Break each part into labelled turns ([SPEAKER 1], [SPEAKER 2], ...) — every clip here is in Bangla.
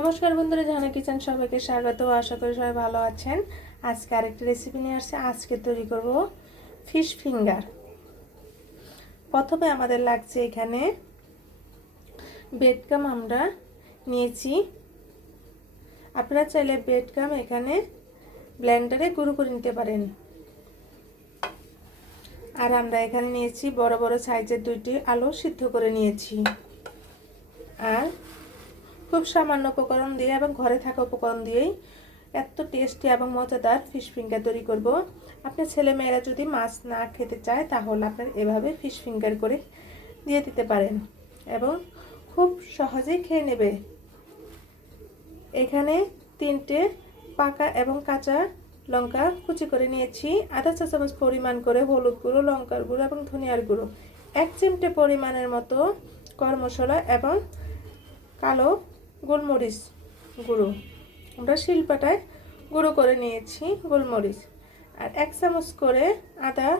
[SPEAKER 1] নমস্কার বন্ধুরা জানা কিচেন সবাইকে স্বাগত। আশা করি সবাই ভালো আছেন। আজকে আরেকটি রেসিপি নিয়ে আসছে। আজকে তৈরি করব ফিশ ফিঙ্গার প্রথমে আমাদের লাগছে এখানে বেডকাম আমরা নিয়েছি। আপনারা চাইলে বেডকাম এখানে ব্লেন্ডারে গুঁড়ো করে নিতে পারেন। আর আমরা এখানে নিয়েছি বড় বড় সাইজের দুইটি আলু সিদ্ধ করে নিয়েছি। আর খুব সামান্য উপকরণ দিয়ে এবং ঘরে থাকা উপকরণ দিয়েই এত টেস্টি এবং মজাদার ফিশ ফিঙ্গার তৈরি করব। আপনার ছেলে মেয়েরা যদি মাছ না খেতে চায়, তাহলে আপনার এভাবে ফিশ ফিঙ্গার করে দিয়ে দিতে পারেন এবং খুব সহজেই খেয়ে নেবে। এখানে তিনটে পাকা এবং কাঁচা লঙ্কা কুচি করে নিয়েছি। আধা চা চামচ পরিমাণ করে হলুদ গুঁড়ো, লঙ্কার গুঁড়ো এবং ধনিয়ার গুঁড়ো। এক চিমটে পরিমাণের মতো গরম মশলা এবং কালো গোলমরিচ গুঁড়ো। আমরা শিলপাটায় গুঁড়ো করে নিয়েছি গোলমরিচ। আর এক চামচ করে আদা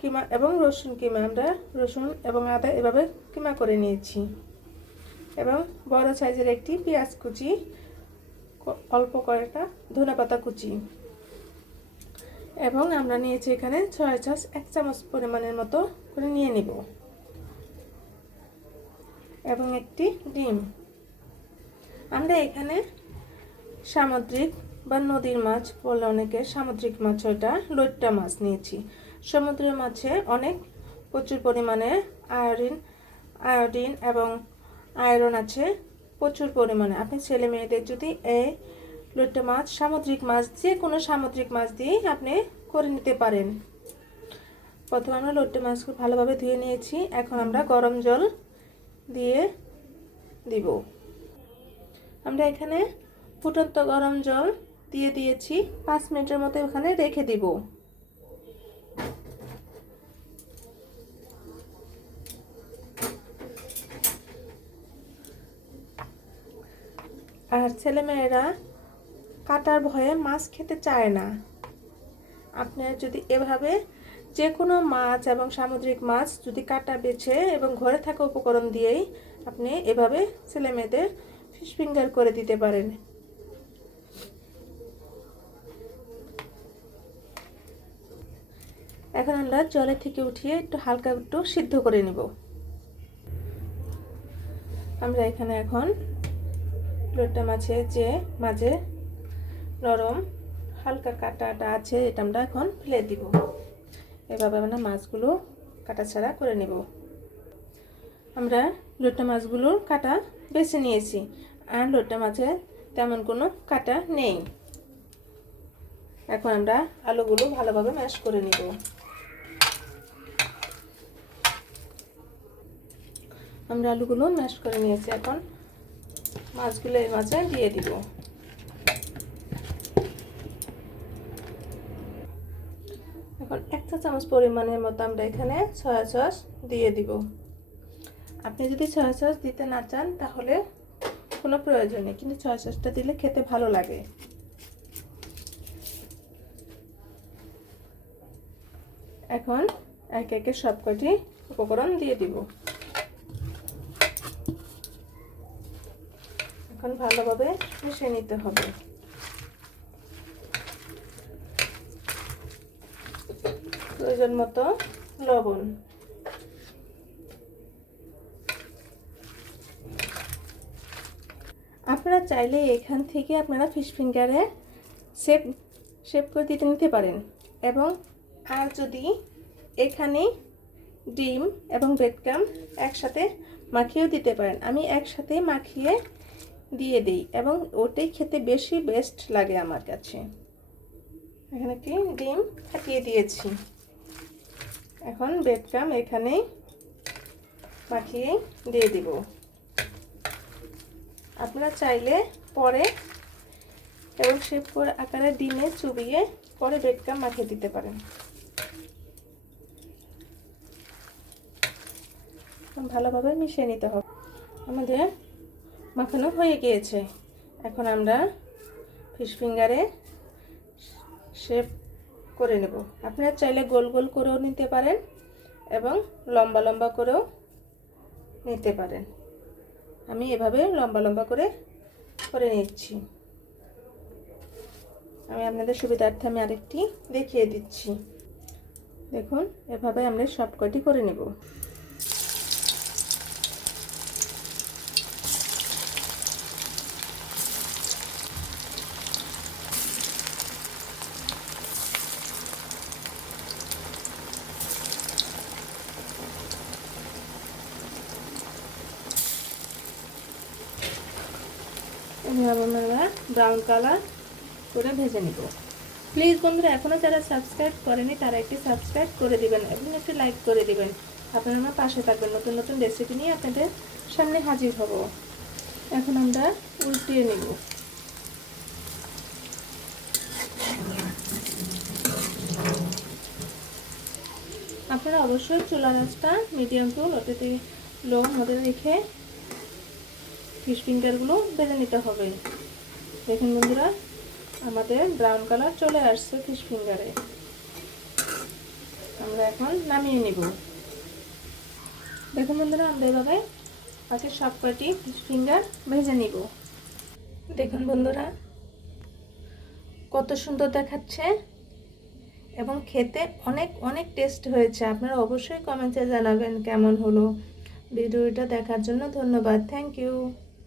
[SPEAKER 1] কিমা এবং রসুন কিমা, আমরা রসুন এবং আদা এভাবে কিমা করে নিয়েছি। এবং বড় সাইজের একটি পেঁয়াজ কুচি অল্প কয়েকটা ধনে পাতা কুচি। এবং আমরা নিয়েছি এখানে ছয় চাষ এক চামচ পরিমাণের মতো করে নিয়ে নিব। এবং একটি ডিম। আমরা এখানে সামুদ্রিক বা নদীর মাছ বলে অনেকে সামুদ্রিক মাছ ওটা লইট্টা মাছ নিয়েছি। সমুদ্রের মাছে অনেক প্রচুর পরিমাণে আয়োডিন আয়োডিন এবং আয়রন আছে, প্রচুর পরিমাণে। আপনি ছেলে মেয়েদের যদি এই লইট্টা মাছ, সামুদ্রিক মাছ, যে কোনো সামুদ্রিক মাছ দিয়েই আপনি করে নিতে পারেন। প্রথমে আমরা লইট্টা মাছকে ভালোভাবে ধুয়ে নিয়েছি। এখন আমরা গরম জল দিয়ে দিব। আমরা এখানে ফুটন্ত গরম জল দিয়ে দিয়েছি। পাঁচ মিনিটের মতো ওখানে রেখে দিব। আর ছেলেমেয়েরা কাটার ভয়ে মাছ খেতে চায় না। আপনার যদি এভাবে যে কোনো মাছ এবং সামুদ্রিক মাছ যদি কাটা, বেছে এবং ঘরে থাকা উপকরণ দিয়েই আপনি এভাবে ছেলে মেয়েদের ফিশ ফিঙ্গার করে দিতে পারেন। এখন আমরা জলে থেকে উঠিয়ে একটু হালকা একটু সিদ্ধ করে নেব। আমরা এখানে এখন লোটা মাছের যে মাঝে নরম হালকা কাটাটা আছে, এটা আমরা এখন ফেলে দিব। এভাবে আমরা মাছগুলো কাটা ছাড়া করে নেব। আমরা লোটা মাছগুলোর কাটা বেছে নিয়েছি। আর লোটা মাছে তেমন কোনো কাটা নেই। এখন আমরা আলুগুলো ভালোভাবে ম্যাশ করে নিব। আমরা আলুগুলো ম্যাশ করে নিয়েছি। এখন মাছগুলো এই মাছে দিয়ে দিব। এখন এক চা চামচ পরিমাণের মতো আমরা এখানে সয়া সস দিয়ে দিব। আপনি যদি সয়া সস দিতে না চান, তাহলে কোনো প্রয়োজন নেই। কিন্তু সয়া সসটা দিলে খেতে ভালো লাগে। এখন এক একে সব কটি উপকরণ দিয়ে দিব। এখন ভালোভাবে মিশিয়ে নিতে হবে। প্রয়োজন মতো লবণ। আপনারা চাইলে এখান থেকে আপনারা ফিশ ফিঙ্গারে শেপ শেপ করে দিতে নিতে পারেন। এবং আর যদি এখানে ডিম এবং বেডকাম একসাথে মাখিয়েও দিতে পারেন, আমি একসাথে মাখিয়ে দিয়ে দিই এবং ওটাই খেতে বেশি বেস্ট লাগে আমার কাছে। এখানে কি ডিম ফাটিয়ে দিয়েছি। এখন বেডকাম এখানে মাখিয়ে দিয়ে দিব। আপনারা চাইলে পরে এবং শেপ করে আকারে ডিমে চুবিয়ে পরে বেডকাম মাখিয়ে দিতে পারেন। ভালোভাবে মিশিয়ে নিতে হবে। আমাদের মাখানো হয়ে গিয়েছে। এখন আমরা ফিশ ফিঙ্গারে শেপ করে নেব। আপনারা চাইলে গোল গোল করেও নিতে পারেন এবং লম্বা লম্বা করেও নিতে পারেন। আমি এভাবে লম্বা লম্বা করে করে নিচ্ছি। আমি আপনাদের সুবিধার্থে আমি আরেকটি দেখিয়ে দিচ্ছি। দেখুন, এভাবে আমরা সবকটি করে নেব। এভাবে আমরা ব্রাউন কালার করে ভেজে নিব প্লিজ বন্ধুরা এখনও যারা সাবস্ক্রাইব করেনি তারা একটি সাবস্ক্রাইব করে দিবেন এবং একটি লাইক করে দিবেন আপনারা আমার পাশে থাকবেন নতুন নতুন রেসিপি নিয়ে আপনাদের সামনে হাজির হব এখন আমরা উল্টিয়ে নিব আপনারা অবশ্যই চুলা রাসটা মিডিয়াম টু লোটেতে লো মধ্যে রেখে ফিশ ফিঙ্গারগুলো ভেজে নিতে হবে। দেখুন বন্ধুরা, আমাদের ব্রাউন কালার চলে আসছে ফিশ ফিঙ্গারে। আমরা এখন নামিয়ে নিব। দেখুন বন্ধুরা, আমরা এভাবে বাকি সব কয়টি ফিশ ফিঙ্গার ভেজে নিব। দেখুন বন্ধুরা, কত সুন্দর দেখাচ্ছে এবং খেতে অনেক অনেক টেস্ট হয়েছে। আপনারা অবশ্যই কমেন্টে জানাবেন কেমন হলো। ভিডিওটা দেখার জন্য ধন্যবাদ। Thank you